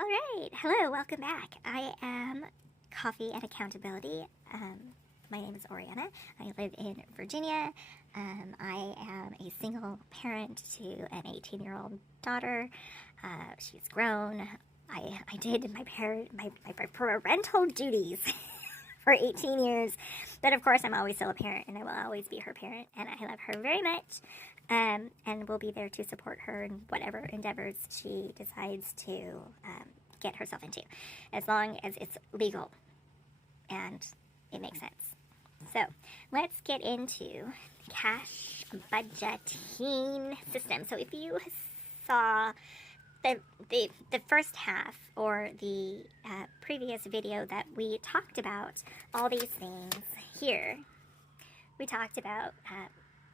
All right, hello, welcome back. I am Coffee and Accountability. My name is Oriana. I live in Virginia. I am a single parent to an 18-year-old daughter. She's grown. I did my parental duties for 18 years, but of course I'm always still a parent, and I will always be her parent, and I love her very much. And will be there to support her in whatever endeavors she decides to get herself into, as long as it's legal and it makes sense. So let's get into cash budgeting system. So if you saw the first half or the previous video that we talked about all these things here, we talked about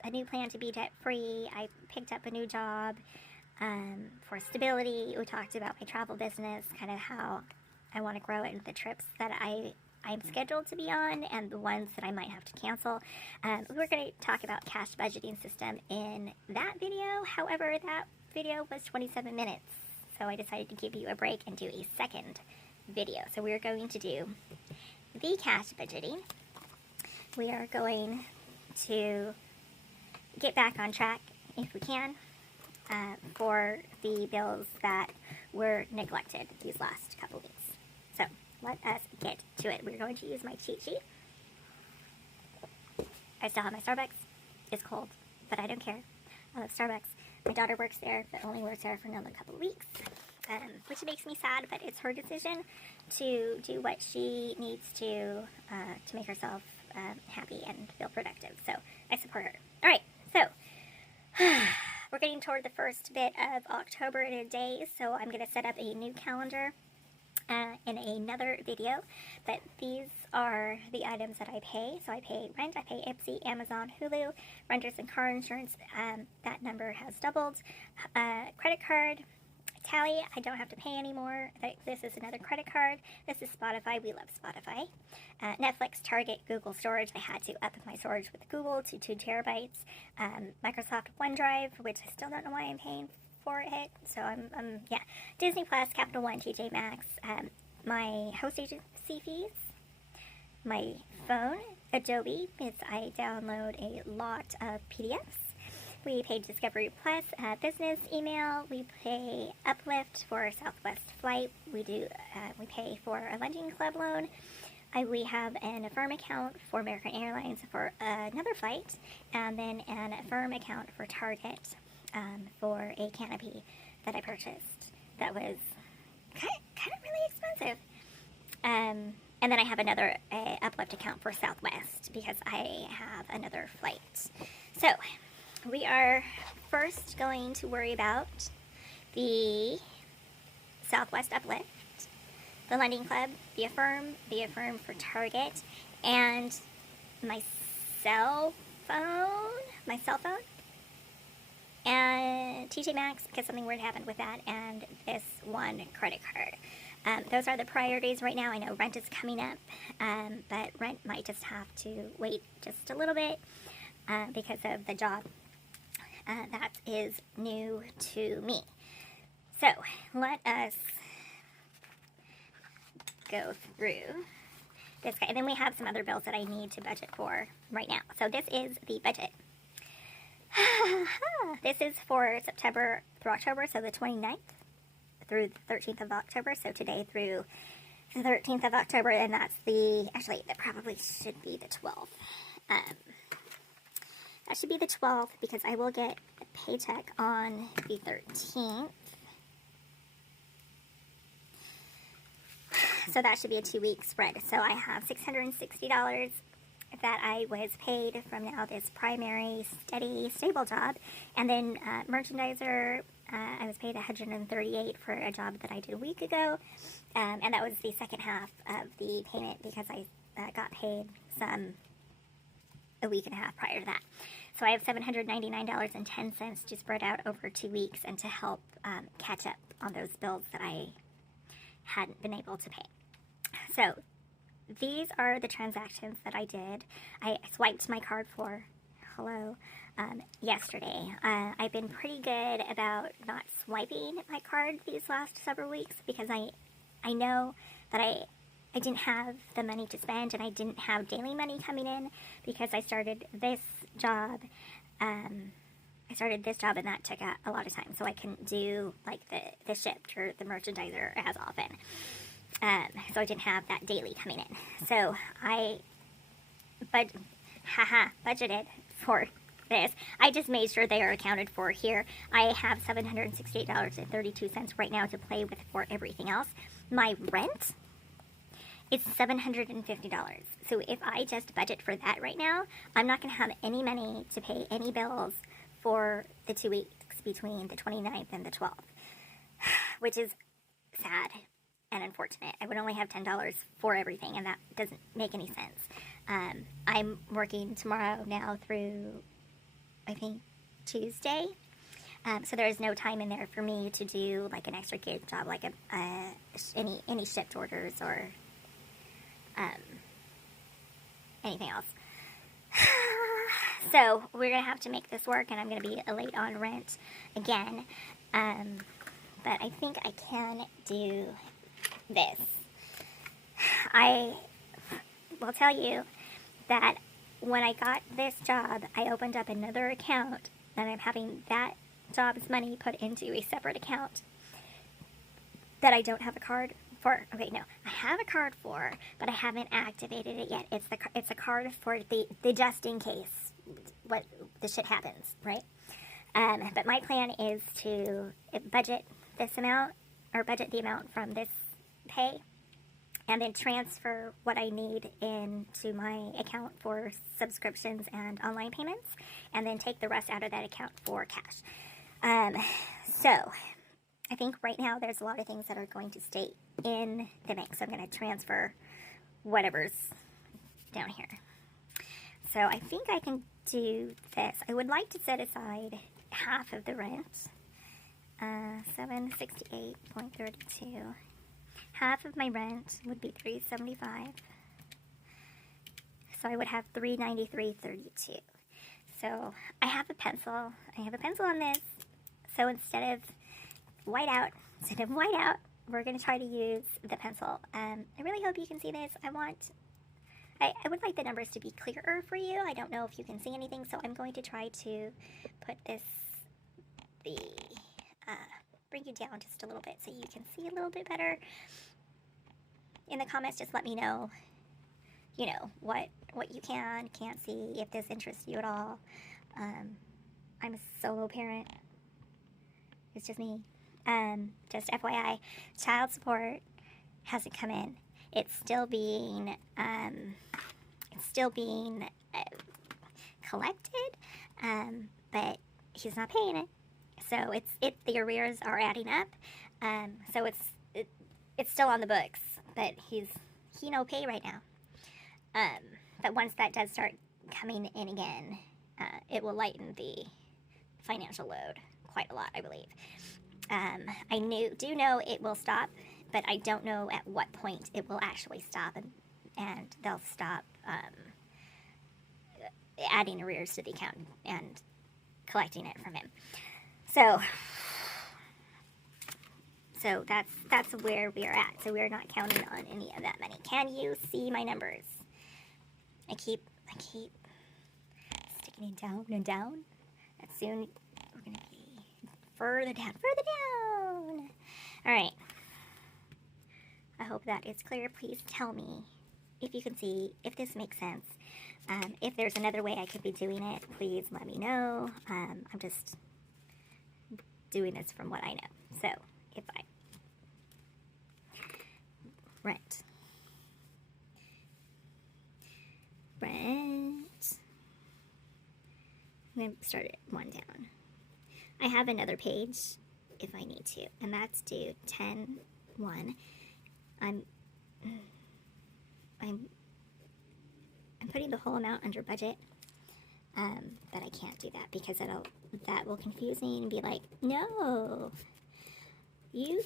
a new plan to be debt-free. I picked up a new job for stability. We talked about my travel business, kind of how I want to grow it, and the trips that I'm scheduled to be on and the ones that I might have to cancel. We're going to talk about cash budgeting system in that video. However, that video was 27 minutes, so I decided to give you a break and do a second video. So we're going to do the cash budgeting. We are going to get back on track, if we can, for the bills that were neglected these last couple weeks. So let us get to it. We're going to use my cheat sheet. I still have my Starbucks. It's cold, but I don't care. I love Starbucks. My daughter works there, but only works there for another couple of weeks, which makes me sad, but it's her decision to do what she needs to make herself happy and feel productive. So I support her. All right. So, we're getting toward the first bit of October in a day, so I'm going to set up a new calendar in another video, but these are the items that I pay. So I pay rent, I pay Ipsy, Amazon, Hulu, renters and car insurance. That number has doubled. Credit card, Tally, I don't have to pay anymore. This is another credit card. This is Spotify. We love Spotify. Netflix, Target, Google storage. I had to up my storage with Google to 2 terabytes. Microsoft OneDrive, which I still don't know why I'm paying for it. So yeah. Disney Plus, Capital One, TJ Maxx. My host agency fees. My phone, Adobe, because I download a lot of PDFs. We pay Discovery Plus, business email. We pay Uplift for Southwest flight. We pay for a lending club loan. We have an Affirm account for American Airlines for another flight, and then an Affirm account for Target for a canopy that I purchased that was kind of really expensive. And then I have another Uplift account for Southwest because I have another flight. So we are first going to worry about the Southwest Uplift, the Lending Club, the Affirm for Target, and my cell phone, and TJ Maxx, because something weird happened with that, and this one credit card. Those are the priorities right now. I know rent is coming up, but rent might just have to wait just a little bit because of the job that is new to me. So let us go through this guy. And then we have some other bills that I need to budget for right now. So this is the budget. This is for September through October, so the 29th through the 13th of October. So today through the 13th of October, and that's actually, that probably should be the 12th. That should be the 12th because I will get a paycheck on the 13th. So that should be a 2-week spread. So I have $660 that I was paid from now this primary, steady, stable job. And then merchandiser, I was paid $138 for a job that I did a week ago. And that was the second half of the payment because I got paid a week and a half prior to that. So I have $799.10 to spread out over 2 weeks and to help catch up on those bills that I hadn't been able to pay. So these are the transactions that I did. I swiped my card for hello, yesterday. I've been pretty good about not swiping my card these last several weeks because I know that I didn't have the money to spend and I didn't have daily money coming in because I started this job. And that took a lot of time, so I couldn't do like the shipped or the merchandiser as often. So I didn't have that daily coming in. So I budgeted for this. I just made sure they are accounted for here. I have $768.32 right now to play with for everything else. My rent is $750. So if I just budget for that right now, I'm not going to have any money to pay any bills for the 2 weeks between the 29th and the 12th, which is sad and unfortunate. I would only have $10 for everything, and that doesn't make any sense. I'm working tomorrow now through, I think, Tuesday. So there is no time in there for me to do like an extra gig job, like any shipped orders or anything else. So we're going to have to make this work, and I'm going to be late on rent again. But I think I can do this. I will tell you that when I got this job, I opened up another account, and I'm having that job's money put into a separate account that I don't have a card for. Okay, no, I have a card for, but I haven't activated it yet. It's a card for the just in case what the shit happens, right? But my plan is to budget this amount, or budget the amount from this pay, and then transfer what I need into my account for subscriptions and online payments, and then take the rest out of that account for cash. So I think right now there's a lot of things that are going to stay in the bank, so I'm going to transfer whatever's down here. So I think I can do this. I would like to set aside half of the rent, $768.32. Half of my rent would be $375. So I would have $393.32. So I have a pencil. I have a pencil on this. So instead of whiteout, we're going to try to use the pencil. I really hope you can see this. I would like the numbers to be clearer for you. I don't know if you can see anything, so I'm going to try to put bring you down just a little bit so you can see a little bit better. In the comments, just let me know, what you can't see, if this interests you at all. I'm a solo parent. It's just me. Just FYI, child support hasn't come in. It's still being collected, but he's not paying it. So the arrears are adding up. So it's still on the books, but he no pay right now. But once that does start coming in again, it will lighten the financial load quite a lot, I believe. I do know it will stop, but I don't know at what point it will actually stop, and they'll stop adding arrears to the account and collecting it from him. So that's where we are at. So we're not counting on any of that money. Can you see my numbers? I keep sticking it down and down. And soon we're going to be further down. All right. I hope that is clear. Please tell me if you can see, if this makes sense. If there's another way I could be doing it, please let me know. I'm just doing this from what I know. So if I rent, I'm going to start it one down. I have another page if I need to, and that's due 10/1. I'm putting the whole amount under budget, but I can't do that because that will confuse me and be like, no, you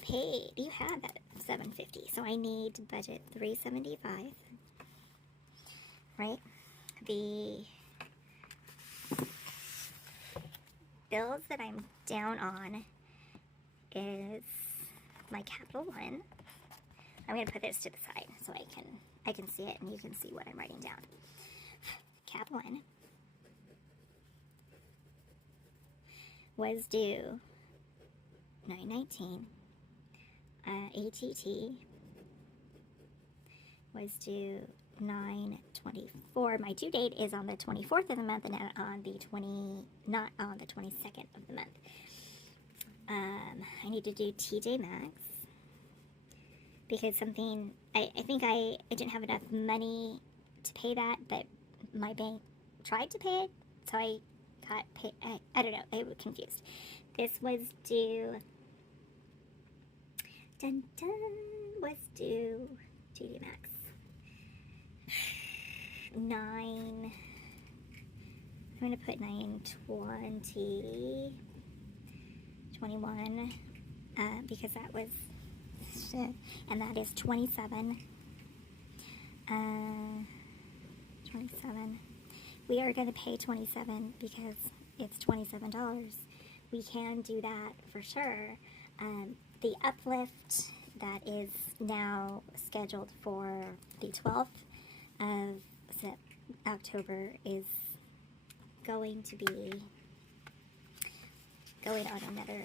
had that $750, so I need to budget $375, right? The bills that I'm down on is my Capital One. I'm going to put this to the side so I can see it and you can see what I'm writing down. Capital One was due 9/19. ATT was due 9/24. My due date is on the 24th of the month and not on the 22nd of the month. I need to do TJ Maxx because something, I think I didn't have enough money to pay that, but my bank tried to pay it, so I got paid. I don't know, I was confused. This was due, was due TJ Maxx 9, I'm going to put 9/20, 21, because that was, and that is 27, 27, we are going to pay 27 because it's $27, we can do that for sure. The uplift that is now scheduled for the 12th of October is going to be going on another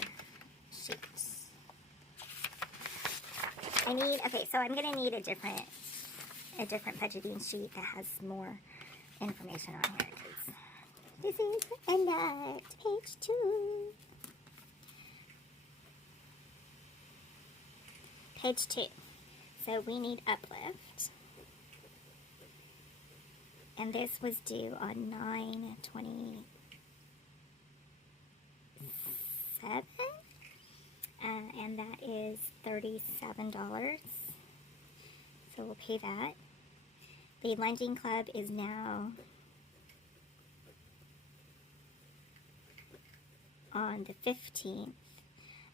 sheet. Okay, so I'm gonna need a different budgeting sheet that has more information on here, because this is not page 2. Page 2. So we need uplift. And this was due on 9/27. And that is $37. So we'll pay that. The lending club is now on the 15th.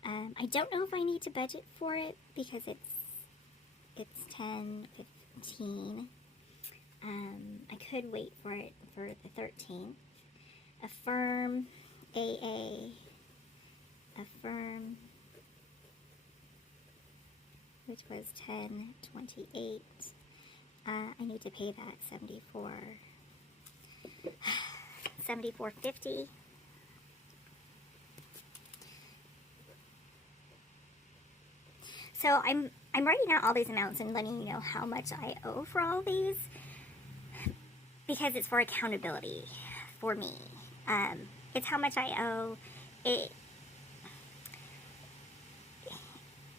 I don't know if I need to budget for it because it's 10/15. I could wait for it for the 13th. Affirm AA. Affirm, which was 10/28. I need to pay that $74.50. So I'm writing out all these amounts and letting you know how much I owe for all these, because it's for accountability for me. It's how much I owe.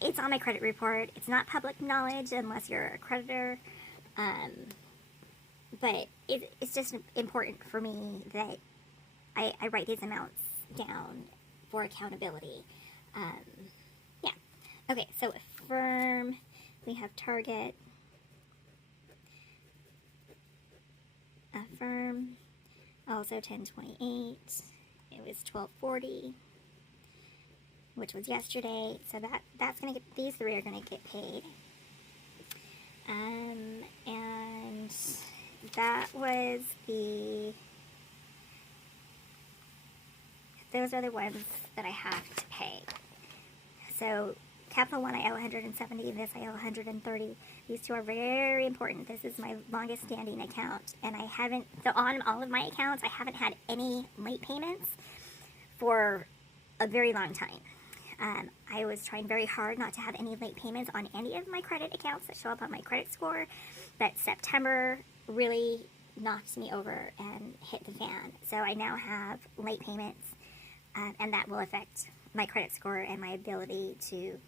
It's on my credit report. It's not public knowledge unless you're a creditor. But it's just important for me that I write these amounts down for accountability. Yeah. Okay, so Affirm, we have Target. Affirm, also 10/28. It was 12/40, which was yesterday. So that's gonna get, these three are gonna get paid. And that was those are the ones that I have to pay. So Capital One I owe $170, this I owe $130. These two are very important. This is my longest standing account, and I haven't, so on all of my accounts, I haven't had any late payments for a very long time. I was trying very hard not to have any late payments on any of my credit accounts that show up on my credit score, but September really knocked me over and hit the fan. So I now have late payments, and that will affect my credit score and my ability to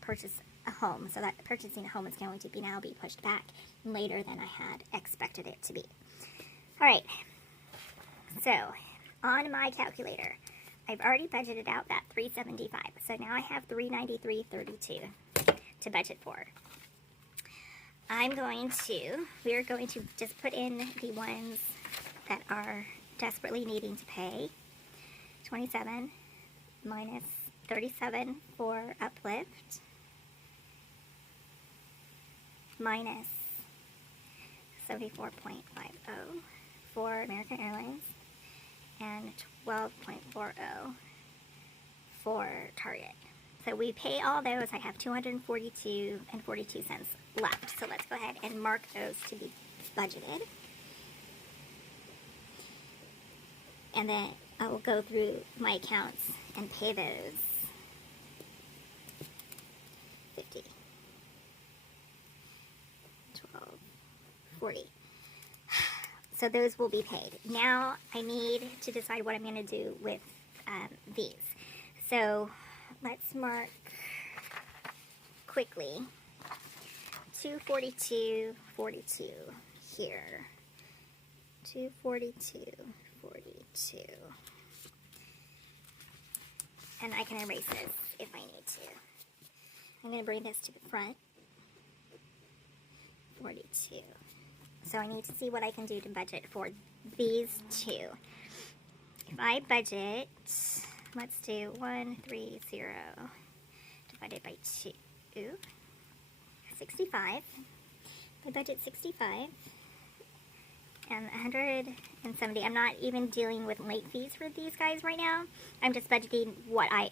purchase a home. So that purchasing a home is going to now be pushed back later than I had expected it to be. All right, so on my calculator, I've already budgeted out that $375. So now I have $393.32 to budget for. We are going to just put in the ones that are desperately needing to pay. 27 minus 37 for Uplift, minus 74.50 for American Airlines, and 12.40 for Target. So we pay all those. I have 242 and 42 cents left. So let's go ahead and mark those to be budgeted. And then I will go through my accounts and pay those. 50, 12, 40. So those will be paid. Now I need to decide what I'm going to do with these. So let's mark quickly 242.42 here. 242.42. And I can erase this if I need to. I'm going to bring this to the front. 42. So I need to see what I can do to budget for these two. If I budget, let's do 130 divided by 2, 65. I budget 65 and 170. I'm not even dealing with late fees for these guys right now. I'm just budgeting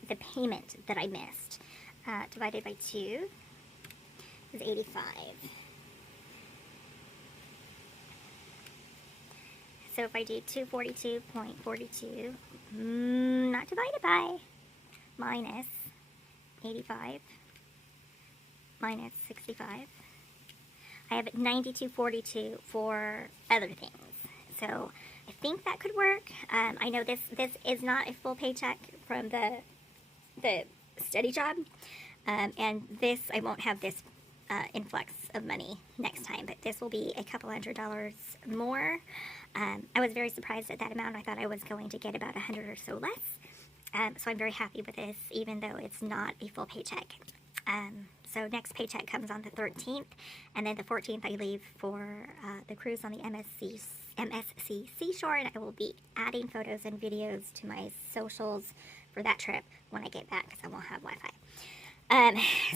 the payment that I missed. Divided by 2 is 85. So if I do 242.42, not divided by, minus 85, minus 65, I have 92.42 for other things. So I think that could work. I know this is not a full paycheck from the study job, and this, I won't have this influx of money next time, but this will be a couple $100 more. I was very surprised at that amount. I thought I was going to get about 100 or so less. So I'm very happy with this, even though it's not a full paycheck. So next paycheck comes on the 13th, and then the 14th I leave for the cruise on the MSC Seashore, and I will be adding photos and videos to my socials for that trip when I get back, because I won't have Wi-Fi.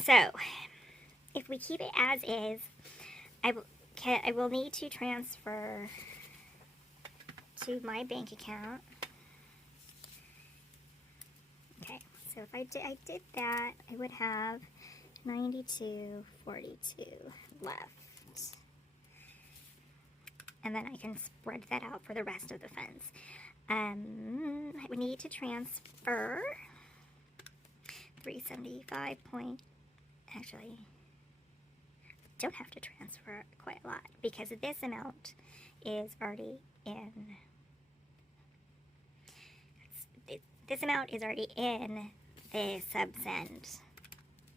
So if we keep it as is, I will need to transfer to my bank account. Okay, so if I did that, I would have 92.42 left. And then I can spread that out for the rest of the funds. I would need to transfer 375 point, actually, don't have to transfer quite a lot, because this amount is already in, this amount is already in the sub-send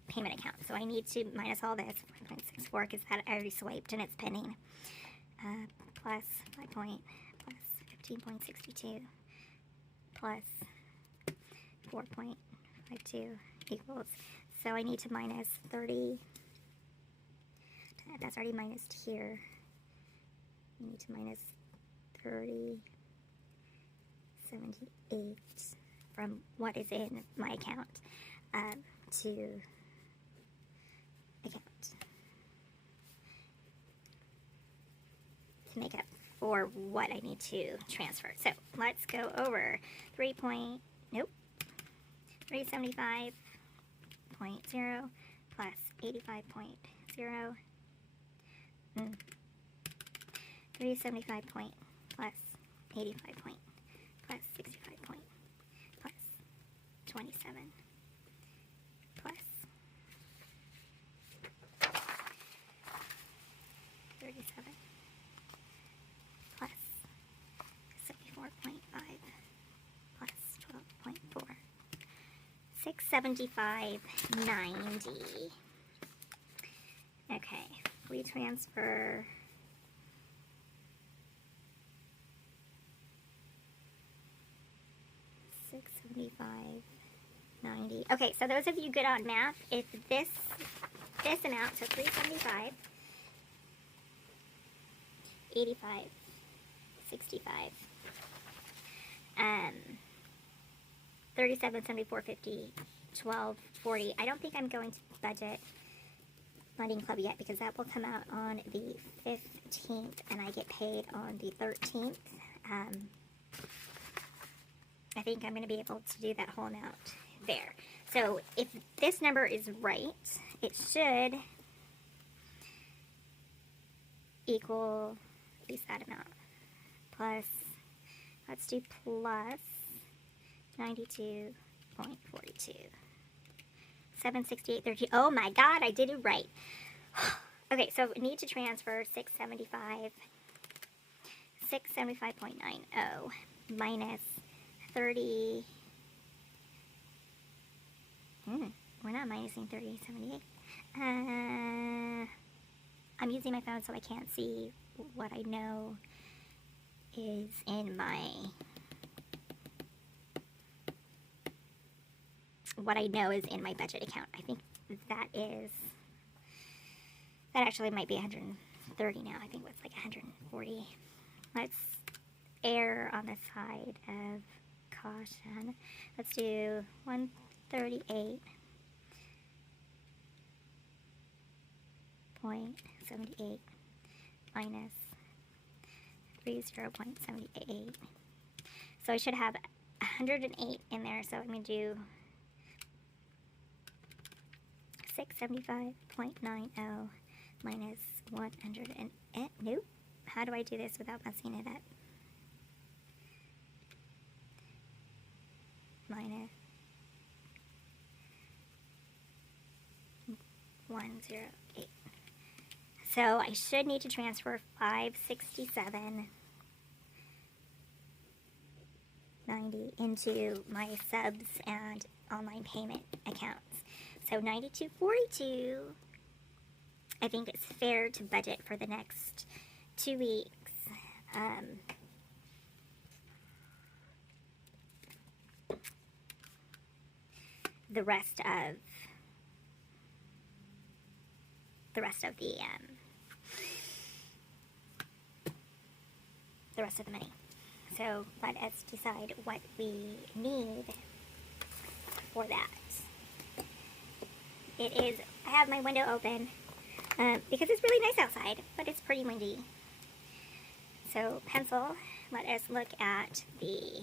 payment account. So I need to minus all this, 5.64, because that I already swiped and it's pending, plus 5 point, plus 15.62, plus 4.52 equals, so I need to minus 30, that's already minused here. I need to minus 30.78 from what is in my account to account to make up for what I need to transfer. So let's go over 375.0 plus 85.0, 375 point plus 85 point plus 65 point plus 27 plus 37 plus 74.5 plus 12.4, 675.90. Okay, we transfer $675.90. Okay, so those of you good on math, if this amount, so 375, 85, 65, 37, 74, 50, 12, 40. I don't think I'm going to budget Lending Club yet, because that will come out on the 15th and I get paid on the 13th. I think I'm going to be able to do that whole amount there. So if this number is right, it should equal at least that amount. Plus, let's do plus 92.42. 768.13. Oh my god, I did it right. Okay, so we need to transfer 675.90 minus 30. We're not minusing 30.78. I'm using my phone so I can't see what I know is in my budget account. I think that actually might be 130 now. I think it's like 140. Let's err on the side of caution. Let's do 138.78 minus 30.78. So I should have 108 in there. So I'm going to do 675.90 minus 108. Nope. How do I do this without messing it up? Minus 108. So I should need to transfer 567.90 into my subs and online payment accounts. So 92.42. I think it's fair to budget for the next 2 weeks. The rest of the money. So let us decide what we need for that. I have my window open because it's really nice outside, but it's pretty windy. So pencil, let us look at the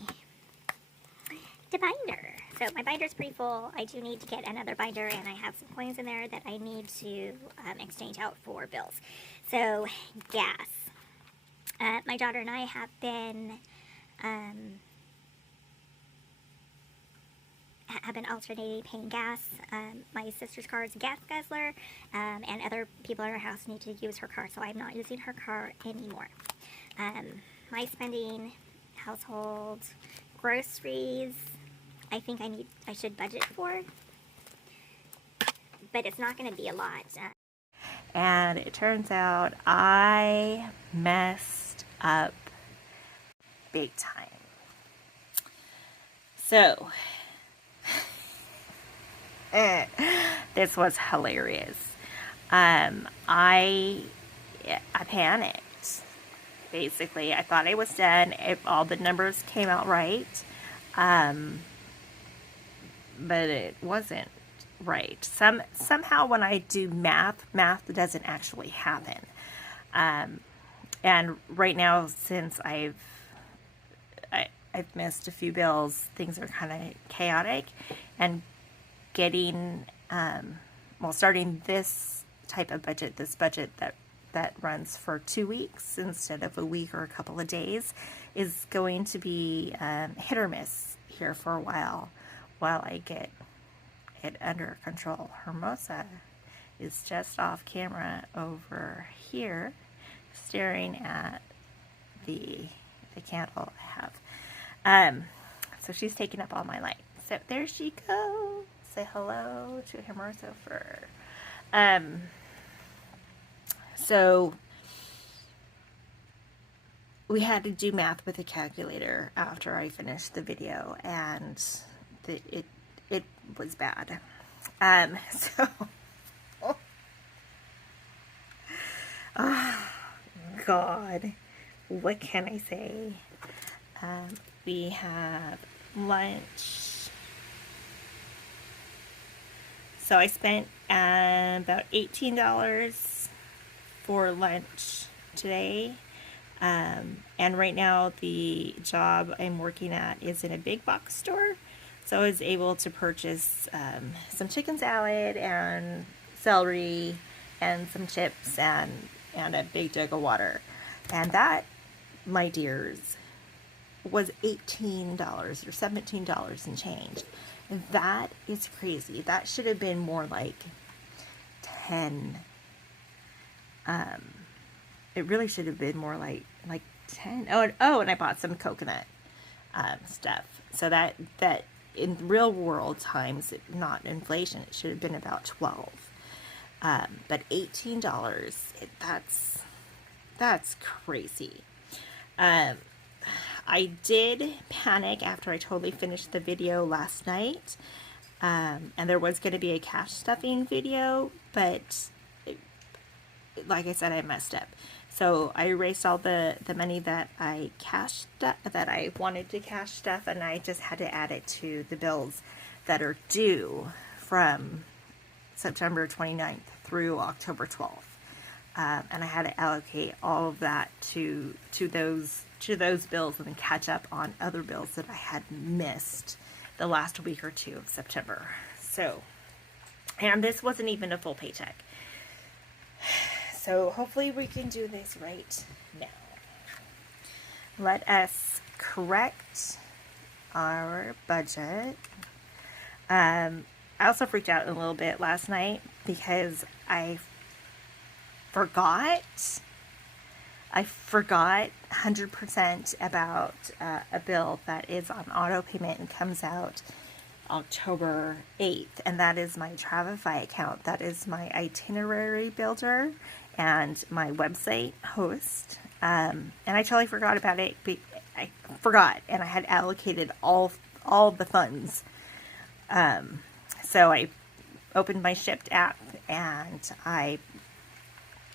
binder. So my binder's pretty full. I do need to get another binder, and I have some coins in there that I need to exchange out for bills. So gas. My daughter and I have been alternating paying gas. My sister's car is a gas guzzler, and other people in our house need to use her car, so I'm not using her car anymore. My spending, household, groceries, I think I should budget for, but it's not going to be a lot. And it turns out I messed up big time. So, this was hilarious. I panicked. Basically, I thought I was done if all the numbers came out right, but it wasn't right. Somehow when I do math doesn't actually happen. And right now, since I've missed a few bills, things are kind of chaotic, and getting starting this type of budget, this budget that runs for 2 weeks instead of a week or a couple of days, is going to be hit or miss here for a while I get it under control. Hermosa is just off camera over here staring at the candle I have. So she's taking up all my light. So there she goes. Say hello to Hermosa for so we had to do math with a calculator after I finished the video, and it was bad. So oh God, what can I say? We have lunch. So I spent about $18 for lunch today. And right now the job I'm working at is in a big box store. So I was able to purchase some chicken salad and celery and some chips and a big jug of water. And that, my dears, was $18 or $17 and change. That is crazy. That should have been more like 10. It really should have been more like 10. Oh, and I bought some coconut stuff. So that in real world times, not inflation, it should have been about 12. But $18, that's crazy. I did panic after I totally finished the video last night. And there was going to be a cash stuffing video, but like I said, I messed up. So I erased all the money that I cashed, that I wanted to cash stuff, and I just had to add it to the bills that are due from September 29th through October 12th. And I had to allocate all of that to those bills and then catch up on other bills that I had missed the last week or two of September. So, and this wasn't even a full paycheck. So hopefully we can do this right now. Let us correct our budget. I also freaked out a little bit last night because I forgot 100% about a bill that is on auto payment and comes out October 8th, and that is my Travify account. That is my itinerary builder and my website host. And I totally forgot about it. But I forgot, and I had allocated all the funds. So I opened my Shipped app and I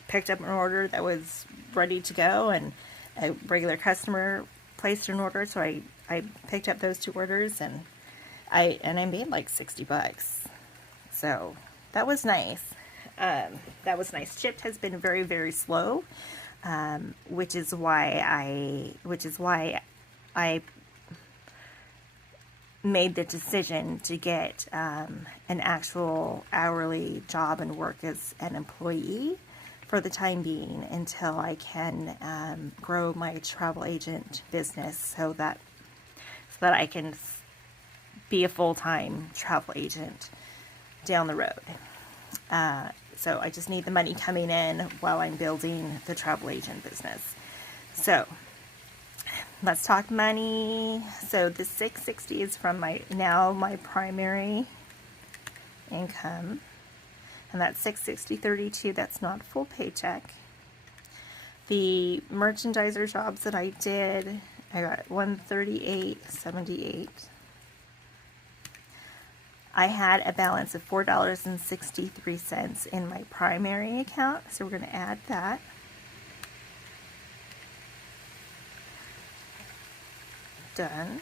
picked up an order that was ready to go, and a regular customer placed an order, so I picked up those two orders, and I made like $60. So that was nice. Shipped has been very, very slow, which is why I made the decision to get an actual hourly job and work as an employee for the time being until I can grow my travel agent business so that I can be a full-time travel agent down the road. So I just need the money coming in while I'm building the travel agent business. So let's talk money. So the $660 is from my primary income. And that's $660.32. That's not full paycheck. The merchandiser jobs that I did, I got $138.78. I had a balance of $4.63 in my primary account, so we're going to add that. Done.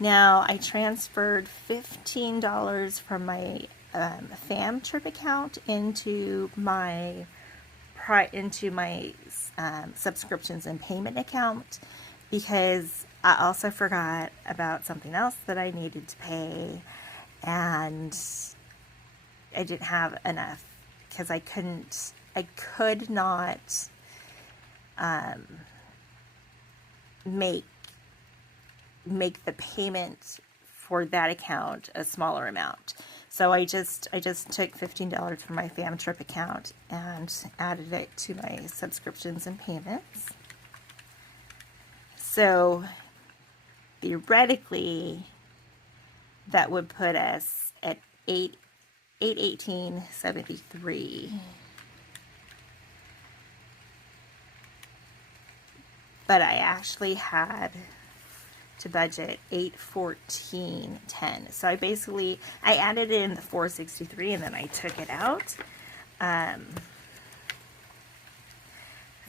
Now I transferred $15 from my fam trip account into my subscriptions and payment account, because I also forgot about something else that I needed to pay, and I didn't have enough because I could not make the payment for that account a smaller amount. So I just took $15 from my fam trip account and added it to my subscriptions and payments. So theoretically, that would put us at $818.73. But I actually had to budget $814.10. So I added in the $463 and then I took it out.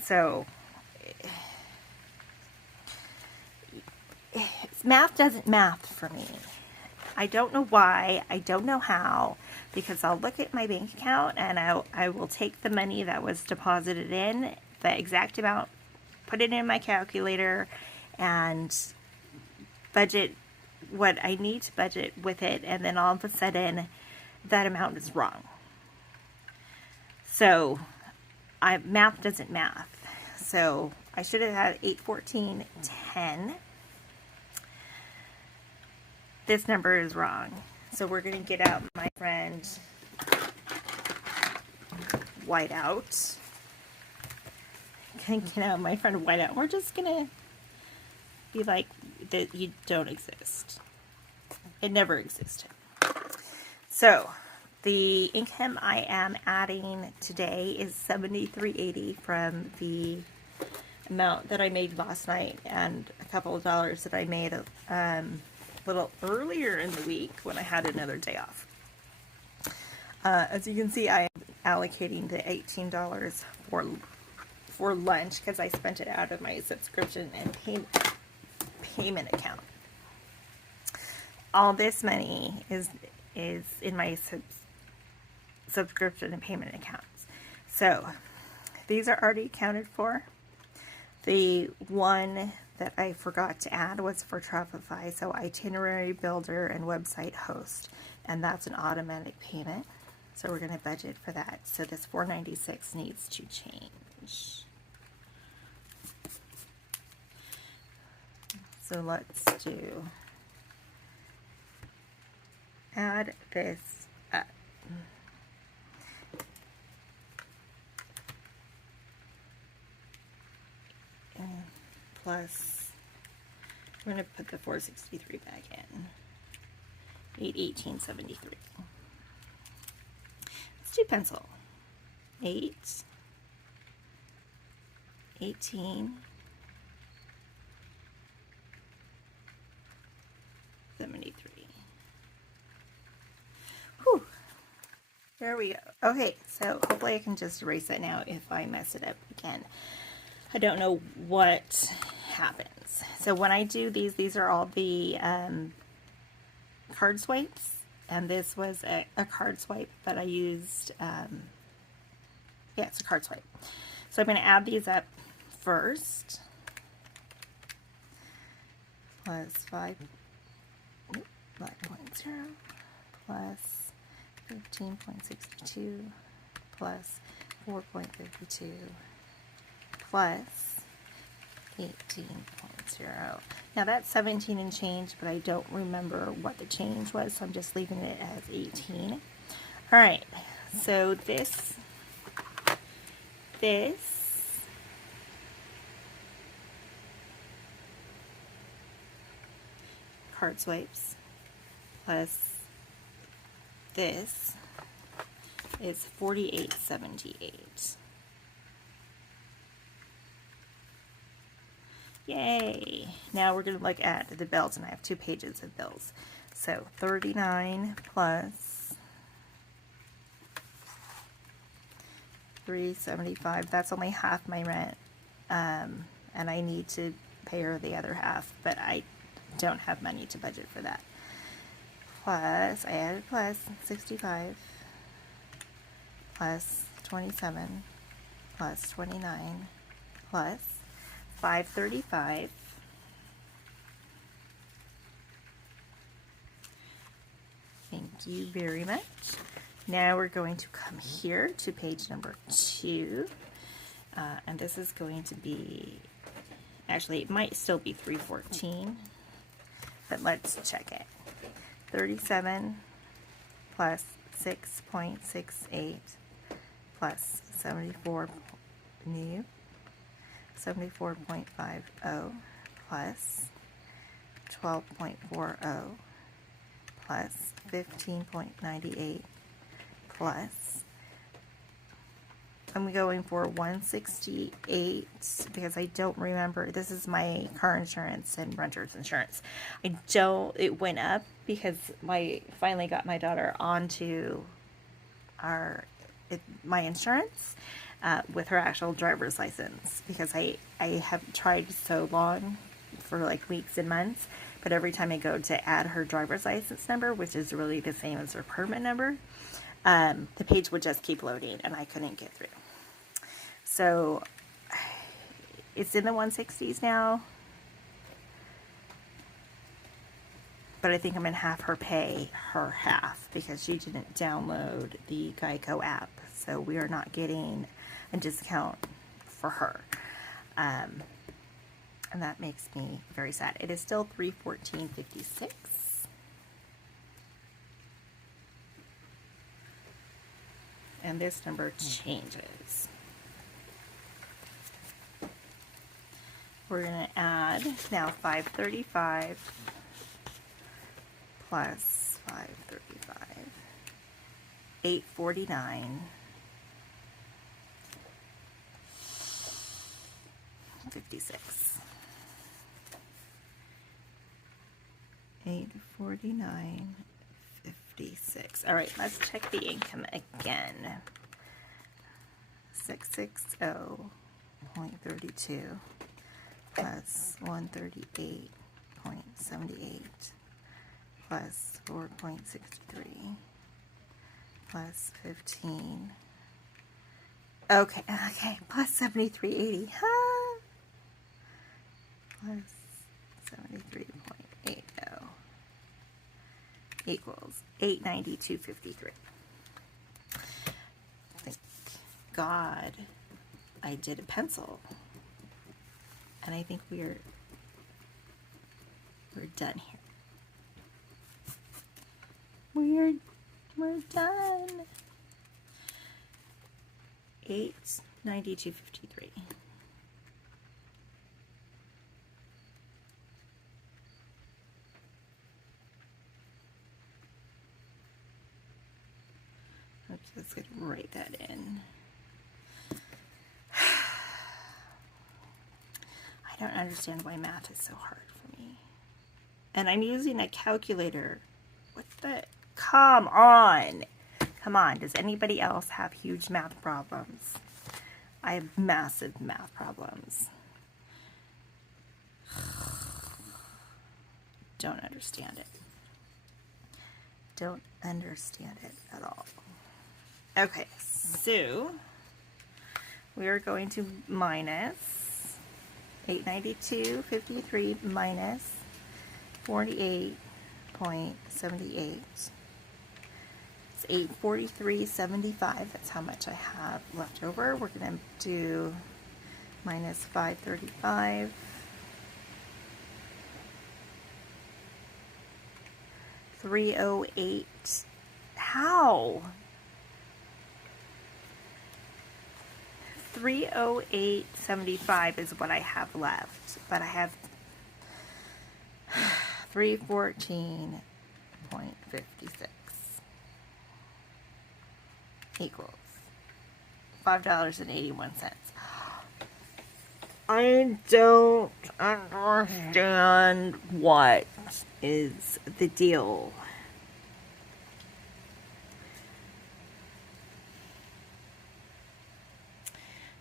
So math doesn't math for me. I don't know why. I don't know how. Because I'll look at my bank account and I will take the money that was deposited in the exact amount, put it in my calculator, and budget what I need to budget with it, and then all of a sudden that amount is wrong. So math doesn't math. So I should have had 814.10. This number is wrong. So we're going to get out my friend whiteout. Going to get out my friend whiteout. We're just going to be like that you don't exist. It never existed. So the income I am adding today is $73.80 from the amount that I made last night and a couple of dollars that I made a little earlier in the week when I had another day off. As you can see, I am allocating the $18 for lunch because I spent it out of my subscription and payment account. All this money is in my subscription and payment accounts. So these are already accounted for. The one that I forgot to add was for Shopify, so itinerary builder and website host, and that's an automatic payment. So we're going to budget for that. So this $496 needs to change. So let's do add this up. And plus, we're going to put the 463 back in. 818.73. Let's do pencil. 8, 18, 73. Whew. There we go. Okay, so hopefully I can just erase it now if I mess it up again. I don't know what happens. So when I do these are all the card swipes. And this was a card swipe, but I used, yeah, it's a card swipe. So I'm going to add these up first. Plus 5.0 plus 15.62 plus 4.52 plus 18.0. Now that's 17 and change, but I don't remember what the change was, so I'm just leaving it as 18. All right, so this card swipes plus this is 48.78. Yay! Now we're going to look at the bills, and I have 2 pages of bills. So 39 plus 375. That's only half my rent, and I need to pay her the other half, but I don't have money to budget for that. Plus, I added plus 65 plus 27 plus 29 plus 535. Thank you very much. Now we're going to come here to page number 2, and this is going to be, actually it might still be 314, but let's check it. 37 plus 6.68 plus 74 new 74.50 plus 12.40 plus 15.98 plus, I'm going for 168 because I don't remember. This is my car insurance and renter's insurance. It went up because I finally got my daughter onto my insurance with her actual driver's license, because I have tried so long for like weeks and months, but every time I go to add her driver's license number, which is really the same as her permit number, the page would just keep loading and I couldn't get through. So it's in the 160s now. But I think I'm going to have her pay her half because she didn't download the Geico app. So we are not getting a discount for her. And that makes me very sad. It is still $314.56. And this number changes. We're going to add now $535 plus $535, $849, $56, $849, $56. All right, let's check the income again. 660.32 plus 138.78 plus 4.63 plus 15. Okay, plus 73.80. Plus 73.80 equals 892.53. Thank God I did a pencil. And I think we're done here. We're done. 892.53. Oops, let's write that in. I don't understand why math is so hard for me. And I'm using a calculator. What the? Come on. Come on. Does anybody else have huge math problems? I have massive math problems. Don't understand it. Don't understand it at all. Okay, so we are going to minus 892.53 minus 48.78. It's 843.75. That's how much I have left over. We're going to do minus 535. 308. How? 308.75 is what I have left, but I have 314.56 equals $5.81. I don't understand what is the deal.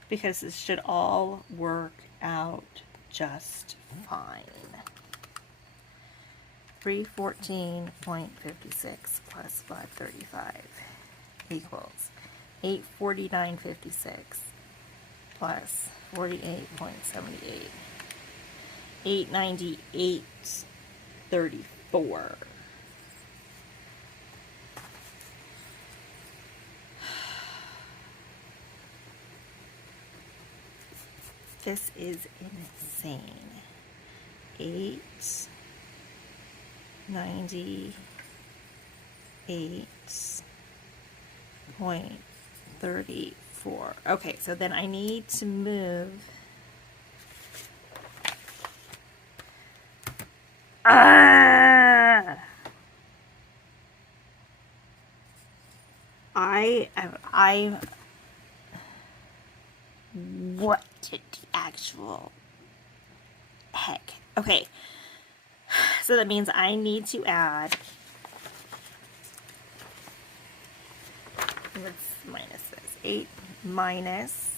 Because this should all work out just fine. 314.56 plus 535 equals 849.56 plus 48.78. 898.34. This is insane. 898.34. Okay, so then I need to move. What the actual heck? Okay, so that means I need to add, let's minus this, 8 minus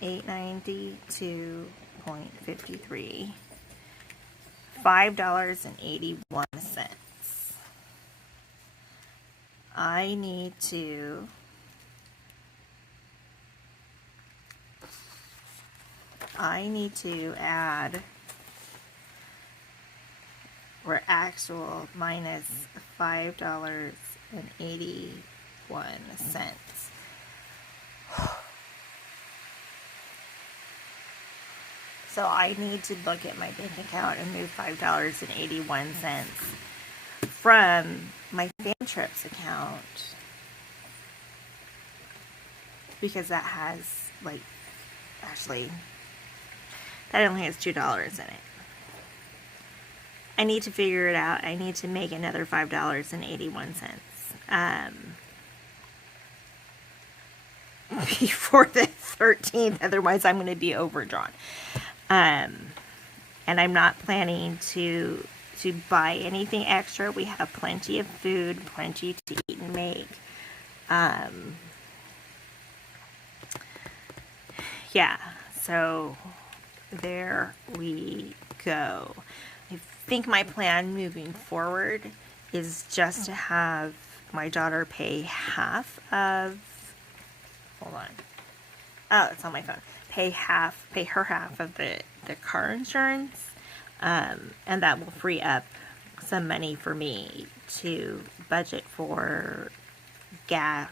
892.53, $5.81. I need to I need to add, or actual minus $5.81. So I need to look at my bank account and move $5.81 from my fan trips account, because that has, like, actually, that only has $2 in it. I need to figure it out. I need to make another $5.81 before the 13th. Otherwise, I'm going to be overdrawn. And I'm not planning to buy anything extra. We have plenty of food, plenty to eat and make. Yeah, so there we go. I think my plan moving forward is just to have my daughter pay half of, hold on. Oh, it's on my phone. Pay her half of the car insurance. And that will free up some money for me to budget for gas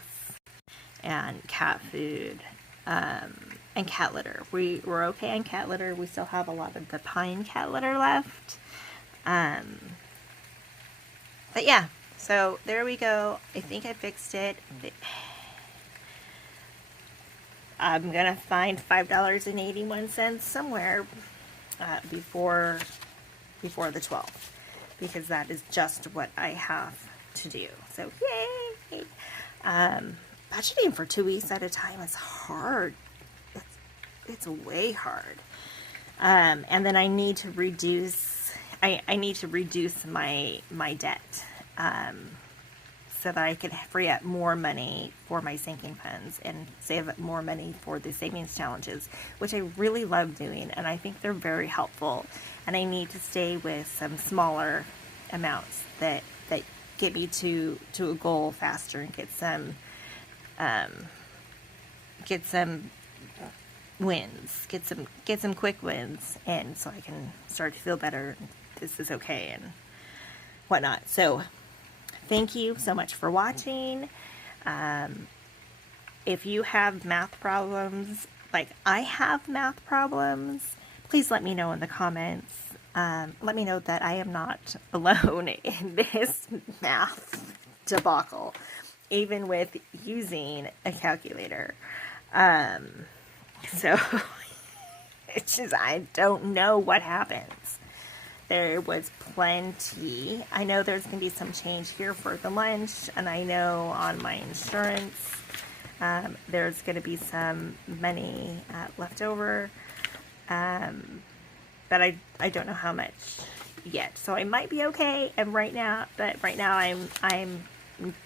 and cat food, and cat litter. We're okay on cat litter. We still have a lot of the pine cat litter left. But yeah, so there we go. I think I fixed it. I'm gonna find $5.81 somewhere before the 12th, because that is just what I have to do. So yay! Budgeting for 2 weeks at a time is hard. It's way hard. And then I need to reduce. I need to reduce my debt, so that I can free up more money for my sinking funds and save more money for the savings challenges, which I really love doing, and I think they're very helpful. And I need to stay with some smaller amounts that get me to a goal faster and get some wins, get some quick wins, and so I can start to feel better. This is okay and whatnot. So thank you so much for watching. If you have math problems, like I have math problems, please let me know in the comments. Let me know that I am not alone in this math debacle, even with using a calculator. So it's just, I don't know what happens. There was plenty. I know there's going to be some change here for the lunch, and I know on my insurance, there's going to be some money left over, but I don't know how much yet. So I might be okay. And right now I'm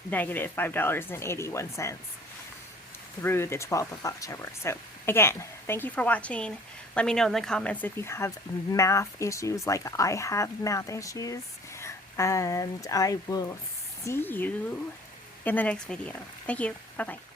negative $5.81 through the 12th of October. So again, thank you for watching. Let me know in the comments if you have math issues like I have math issues. And I will see you in the next video. Thank you. Bye-bye.